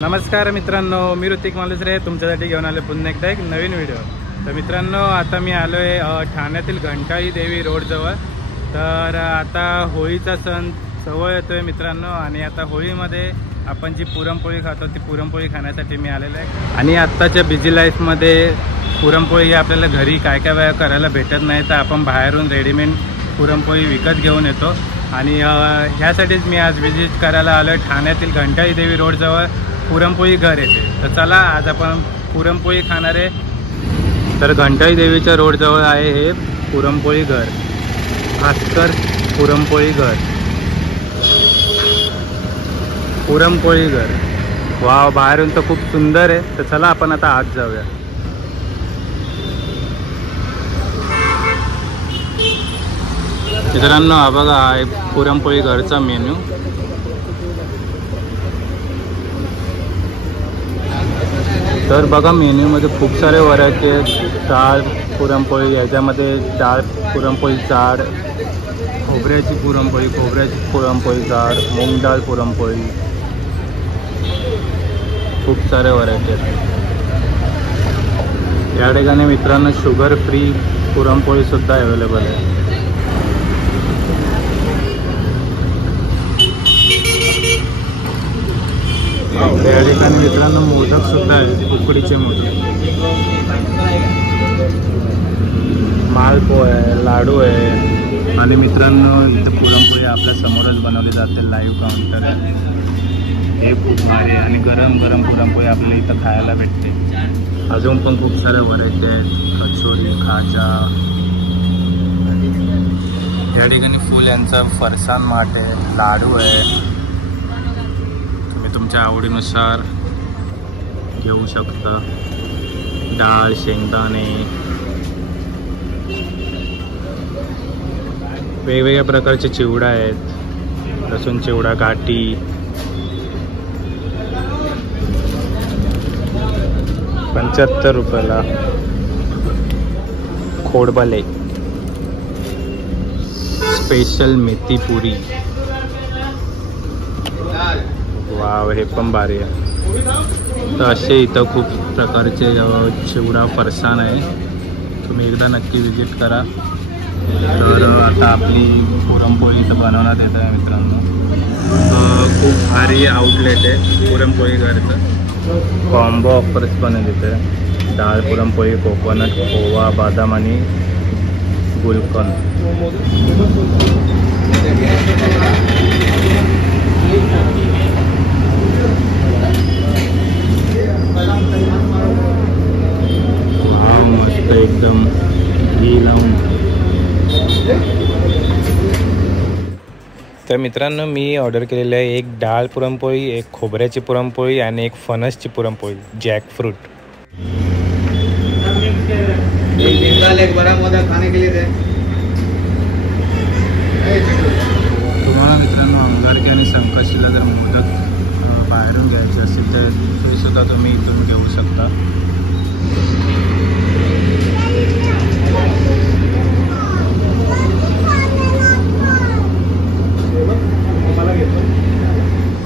नमस्कार मित्रांनो, मी ऋतिक मालुसरे तुमच्यासाठी घेऊन आले पुन्हा एकदा एक नवीन व्हिडिओ। तर मित्रांनो, आता मी आलो आहे ठाण्यातील घंटाळी देवी रोडजवळ। तर आता होळीचा सण जवळ येतोय मित्रांनो, आणि आता होळीमध्ये आपण जी पुरणपोळी खातो ती पुरणपोळी खाण्यासाठी मी आलेलो आहे। आणि आत्ताच्या बिझी लाईफमध्ये पुरणपोळी आपल्याला घरी काय काय वेळा करायला भेटत नाही, तर आपण बाहेरून रेडीमेड पुरणपोळी विकत घेऊन येतो। आणि ह्यासाठीच मी आज विजिट करायला आलो आहे ठाण्यातील घंटाळी देवी रोडजवळ पुरणपोळी घर येते। तर चला आज आपण पुरणपोळी खाणार आहे। तर घंटाळी देवीच्या रोडजवळ आहे हे पुरणपोळी घर, भास्कर पुरणपोळी घर, पुरणपोळी घर। वाव, बाहेरून तर खूप सुंदर आहे। तर चला आपण आता आत जाऊया। मित्रांनो, हा बघा आहे पुरणपोळी घरचा मेन्यू। तर बघा, मेन्यूमध्ये खूप सारे व्हरायटी आहेत। डाळ पुरणपोळी, याच्यामध्ये डाळ पुरणपोळी जाड, खोबऱ्याची पुरणपोळी जाड, मूग डाळ पुरणपोळी, खूप सारे व्हरायटी आहेत। या ठिकाणी मित्रांनो शुगर फ्री पुरणपोळी सुद्धा अवेलेबल आहे। या ठिकाणी मित्रांनो मोदक सुद्धा आहेत, उकडीचे मोदक, मालपोळा आहे, लाडू आहे। आणि मित्रांनो, इथं पुरणपोळी आपल्या समोरच बनवली जाते, लाईव्ह काउंटर आहे हे, खूप भारी। आणि गरम गरम पुरणपोळी आपल्याला इथं खायला भेटते। अजून पण खूप साऱ्या व्हरायटी आहेत, कचोरी, खाजा। या ठिकाणी फुल यांचा फरसाण माठ आहे, लाडू आहे, तुमच्या आवडीनुसार घेऊ शकता। डाळ, शेंगदाणे, वेगवेगळ्या प्रकारचे चिवडा आहेत, लसूण चिवडा, गाठी, ₹75 खोडबले, स्पेशल मेथी पुरी। वाव, हे पण भारी आहे। तर असे इथं खूप प्रकारचे चिवडा, फरसाण आहे, तुम्ही एकदा नक्की विजिट करा। तर आता आपली पुरणपोळी इथं बनवण्यात येत आहे मित्रांनो। खूप भारी आउटलेट आहे पुरणपोळी घरचं। कॉम्बो ऑफर्स पण आहे तिथे, डाळ पुरणपोळी, कोकोनट, खोवा, बदाम आणि गुलकंद। मस्त एकदम घी लावून। तर मित्रांनो, मी ऑर्डर केलेलं आहे एक डाळ पुरणपोळी, एक खोबऱ्याची पुरणपोळी आणि एक फणसची पुरणपोळी, जॅकफ्रूट। तुम्हाला मित्रांनो अंगारकी आणि संकष्टीला जर मोदक बाहेरून घ्यायचे असेल तर ते सुद्धा तुम्ही इथून घेऊ शकता।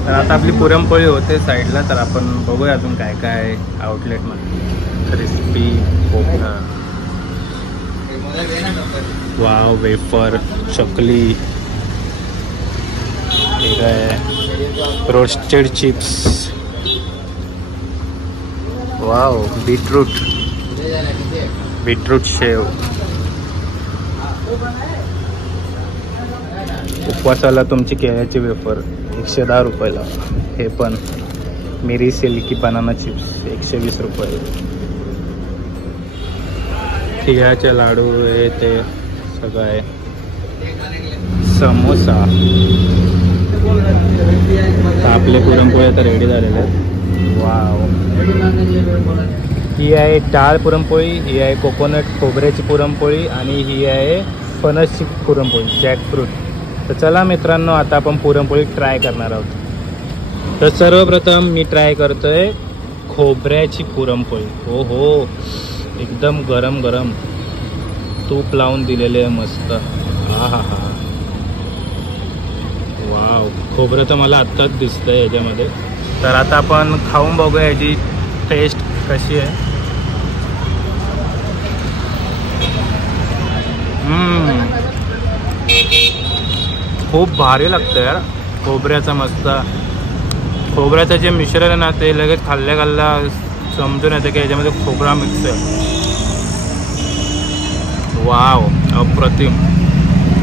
तर आता आपली पुरणपोळी होते साईडला, तर आपण बघूया अजून काय काय आहे आउटलेटमध्ये। क्रिस्पी पोपटा, वाव, वेफर, चकली, एक आहे रोस्टेड चिप्स, वाव, बीटरूट शेव। उपवासाला तुमची केळ्याची वेफर ₹110। हे पण मिरी सिल्की बनाना चिप्स ₹120। तिळाचे लाडू हे ते सगळं आहे, समोसा। आपले पुरणपोळी आता रेडी झालेले आहेत। वाव, ही आहे डाळ पुरणपोळी, ही आहे कोकोनट खोबऱ्याची पुरणपोळी आणि ही आहे फणसची पुरणपोळी, जॅकफ्रूट। तर चला मित्रांनो, आता आपण पुरणपोळी ट्राय करणार आहोत। तर सर्वप्रथम मी ट्राय करतोय खोबऱ्याची पुरणपोळी। हो हो, एकदम गरम गरम तूप लावून दिलेले आहे मस्त। हा हा हा, वाव, खोबरं तर मला आत्ताच दिसतंय याच्यामध्ये। तर आता आपण खाऊन बघूया याची टेस्ट कशी आहे. खूप भारी लागतं यार. खोबऱ्याचा मस्त, खोबऱ्याचं जे मिश्रण आहे ना ते लगेच खाल्ल्या समजून येतं की याच्यामध्ये खोबरा मिक्स आहे. वाव, अप्रतिम.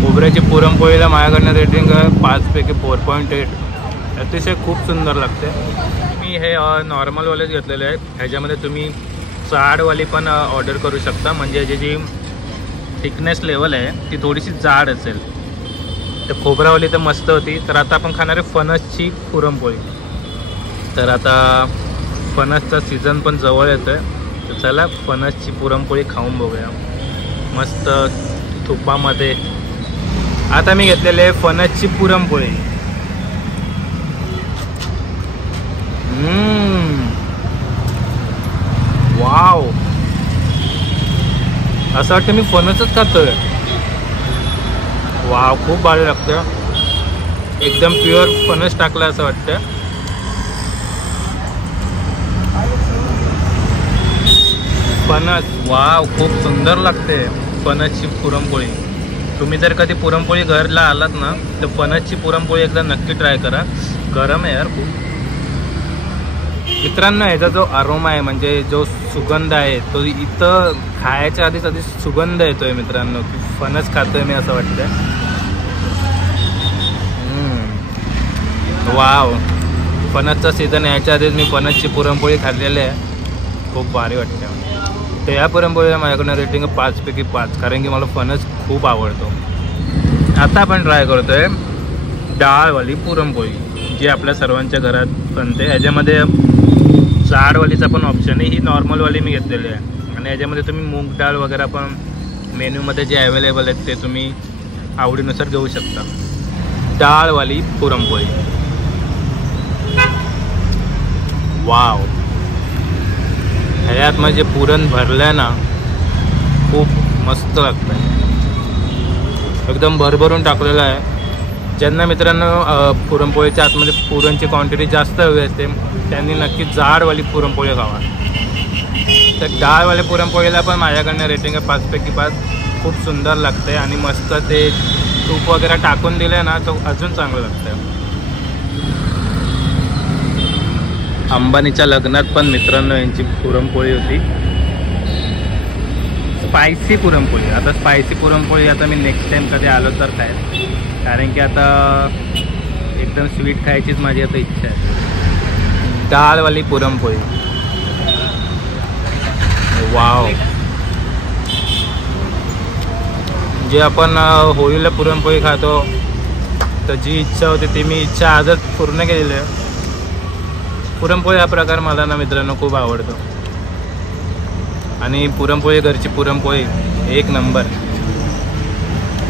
खोबऱ्याची पुरणपोळीला माझ्याकडनं रेटिंग आहे 5 पैकी 4.8. अतिशय खूप सुंदर लागते. मी हे नॉर्मलवालेच घेतलेले आहेत. ह्याच्यामध्ये तुम्ही जाडवाली पण ऑर्डर करू शकता, म्हणजे याची जी थिकनेस लेवल आहे ती थोडीशी जाड असेल. तर खोबरावाली तर मस्त होती. तर आता आपण खाणार आहे फणसची पुरणपोळी. तर आता फणसचा सीझन पण जवळ येतो आहे, तर चला फणसची पुरणपोळी खाऊन बघूया मस्त तुपामध्ये. आता मी घेतलेली आहे फणसची पुरणपोळी. वाव, असं वाटतं मी फणसच खातोय. वाव, खूप भारी लागतं. एकदम प्युअर फणस टाकला असं वाटतं. फणस, वाव, खूप सुंदर लागते फणसची पुरणपोळी. तुम्ही जर कधी पुरणपोळी घरला आलात ना तर फणसची पुरणपोळी एकदा नक्की ट्राय करा. गरम आहे यार खूप. मित्रांनो, याचा जो अरोमा आहे म्हणजे जो सुगंध आहे तो इथं खायच्या आधीच सुगंध येतोय मित्रांनो, की फणस खातोय मी असं वाटतं. वाव, फणसचा सीझन यायच्या आधीच मी फणसची पुरणपोळी खाल्लेली आहे. खूप भारी वाटते. तर या पुरणपोळीला माझ्याकडनं रेटिंग 5 पैकी 5, कारण की मला फणस खूप आवडतो. आता आपण ट्राय करतोय डाळवाली पुरणपोळी, जी आपल्या सर्वांच्या घरात बनते. याच्यामध्ये जाडवालीचा पण ऑप्शन आहे. ही नॉर्मलवाली मी घेतलेली आहे. आणि याच्यामध्ये तुम्ही मूग डाळ वगैरे पण मेन्यूमध्ये जे अवेलेबल आहेत ते तुम्ही आवडीनुसार घेऊ शकता. डाळवाली पुरणपोळी, वाव. ह्यात म्हणजे पुरण भरलं ना खूप मस्त लागतं. एकदम भरभरून टाकलेलं आहे. ज्यांना मित्रांनो पुरणपोळीच्या आतमध्ये पुरणची क्वांटिटी जास्त हवी असते त्यांनी नक्की जाडवाली पुरणपोळी खावा. तर डाळवाल्या पुरणपोळीला पण माझ्याकडनं रेटिंग आहे 5 पैकी 5. खूप सुंदर लागते आणि मस्त ते तूप वगैरे टाकून दिले ना तो अजून चांगलं लागतं. अंबानीच्या लग्नात पण मित्रांनो यांची पुरणपोळी होती, स्पायसी पुरणपोळी. आता स्पायसी पुरणपोळी आता मी नेक्स्ट टाइम कधी आलो तर काय, कारण की आता एकदम स्वीट खायचीच माझी आता इच्छा आहे. डाळवाली पुरणपोळी, वाव. जे आपण होळीला पुरणपोळी खातो तर जी इच्छा होती ती मी इच्छा आजच पूर्ण केलेली आहे. पुरणपोळी हा प्रकार मला ना मित्रांनो खूप आवडतो. आणि पुरणपोळी, घरची पुरणपोळी एक नंबर.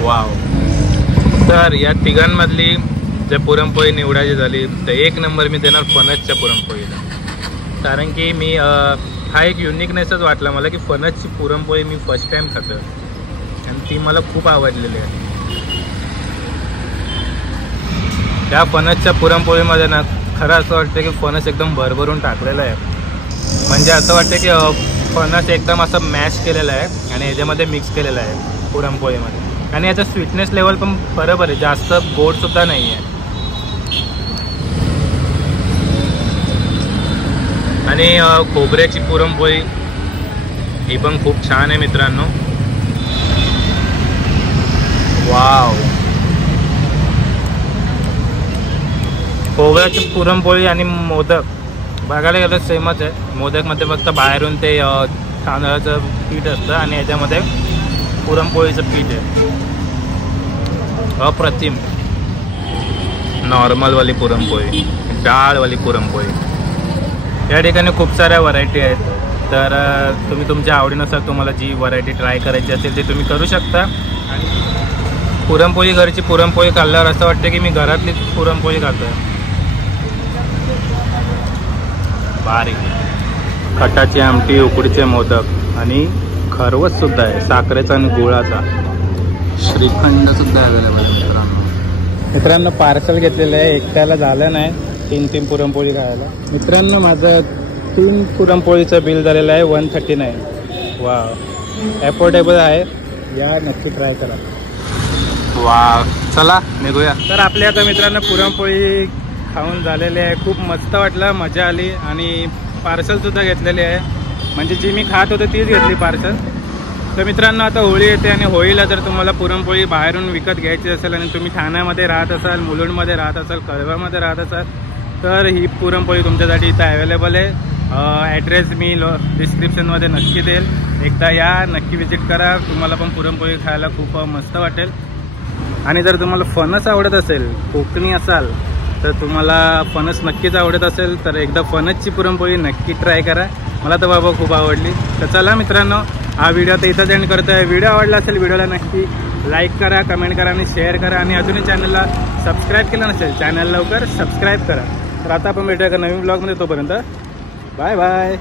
वाव. तर या तिघांमधली जर पुरणपोळी निवडायची झाली तर एक नंबर मी देणार फणसच्या पुरणपोळीला. कारण की मी हा एक युनिकनेसच वाटला मला की फणसची पुरणपोळी मी फर्स्ट टाइम खातो आणि ती मला खूप आवडलेली आहे. त्या फणसच्या पुरणपोळीमध्ये ना खरं असं वाटतं की फणस एकदम भरभरून टाकलेलं आहे. म्हणजे असं वाटतं की फणस एकदम असं मॅश केलेलं आहे आणि याच्यामध्ये मिक्स केलेलं आहे पुरणपोळीमध्ये. आणि याचा स्वीटनेस लेवल पण बरोबर आहे, जास्त गोडसुद्धा नाही आहे. आणि खोबऱ्याची पुरणपोळी ही पण खूप छान आहे मित्रांनो. वाव. खोबऱ्याची पुरणपोळी आणि मोदक बघायला गेलं सेमच आहे. मोदकमध्ये फक्त बाहेरून ते तांदळाचं पीठ असतं आणि याच्यामध्ये पुरणपोळीचं पीठ आहे. अप्रतिम. नॉर्मलवाली पुरणपोळी, डाळवाली पुरणपोळी, या ठिकाणी खूप साऱ्या व्हरायटी आहेत. तर तुम्ही तुमच्या आवडीनुसार तुम्हाला जी व्हरायटी ट्राय करायची असेल ते तुम्ही करू शकता. आणि पुरणपोळी, घरची पुरणपोळी खाल्ल्यावर असं वाटतं की मी घरातली पुरणपोळी खातो आहे. भारी. खटाची आमटी, उकडीचे मोदक आणि खरवससुद्धा आहे, साखरेचा आणि गुळाचा. श्रीखंडसुद्धा अवेलेबल आहे मित्रांनो. पार्सल घेतलेलं आहे, एकट्याला झालं नाही तीन पुरणपोळी खायला. मित्रांनो माझं 3 पुरणपोळीचं बिल झालेलं आहे 139. वाव, अफोर्डेबल आहे. या नक्की ट्राय करा. वाव, चला निघूया. तर आपल्या आता मित्रांनो पुरणपोळी खाऊन झालेली आहे. खूप मस्त वाटलं, मजा आली. आणि पार्सलसुद्धा घेतलेली आहे, म्हणजे जी मी खात होतो तीच घेतली पार्सल. तर मित्रांनो आता होळी येते आणि होळीला जर तुम्हाला पुरणपोळी बाहेरून विकत घ्यायची असेल आणि तुम्ही ठाण्यामध्ये राहत असाल, मुलुंडमध्ये राहत असाल, कळव्यामध्ये राहत असाल तर ही पुरणपोळी तुमच्यासाठी इथं अवेलेबल आहे. ॲड्रेस मी डिस्क्रिप्शनमध्ये नक्की देईल. एकदा या, नक्की विजिट करा. तुम्हाला पण पुरणपोळी खायला खूप मस्त वाटेल. आणि जर तुम्हाला फणस आवडत असेल, कोकणी असाल तर तुम्हाला फणस नक्कीच आवडत असेल तर एकदा फणसची पुरणपोळी नक्की ट्राय करा. मला तर बाबा खूप आवडली. तर चला मित्रांनो, हा व्हिडिओ तर इथंच एंड करतो आहे. व्हिडिओ आवडला असेल व्हिडिओला नक्की लाईक करा, कमेंट करा आणि शेअर करा. आणि अजूनही चॅनलला सबस्क्राईब केलं नसेल, चॅनल लवकर सबस्क्राईब करा. तर आता आपण भेटूया का नवीन ब्लॉगमध्ये. तोपर्यंत बाय बाय.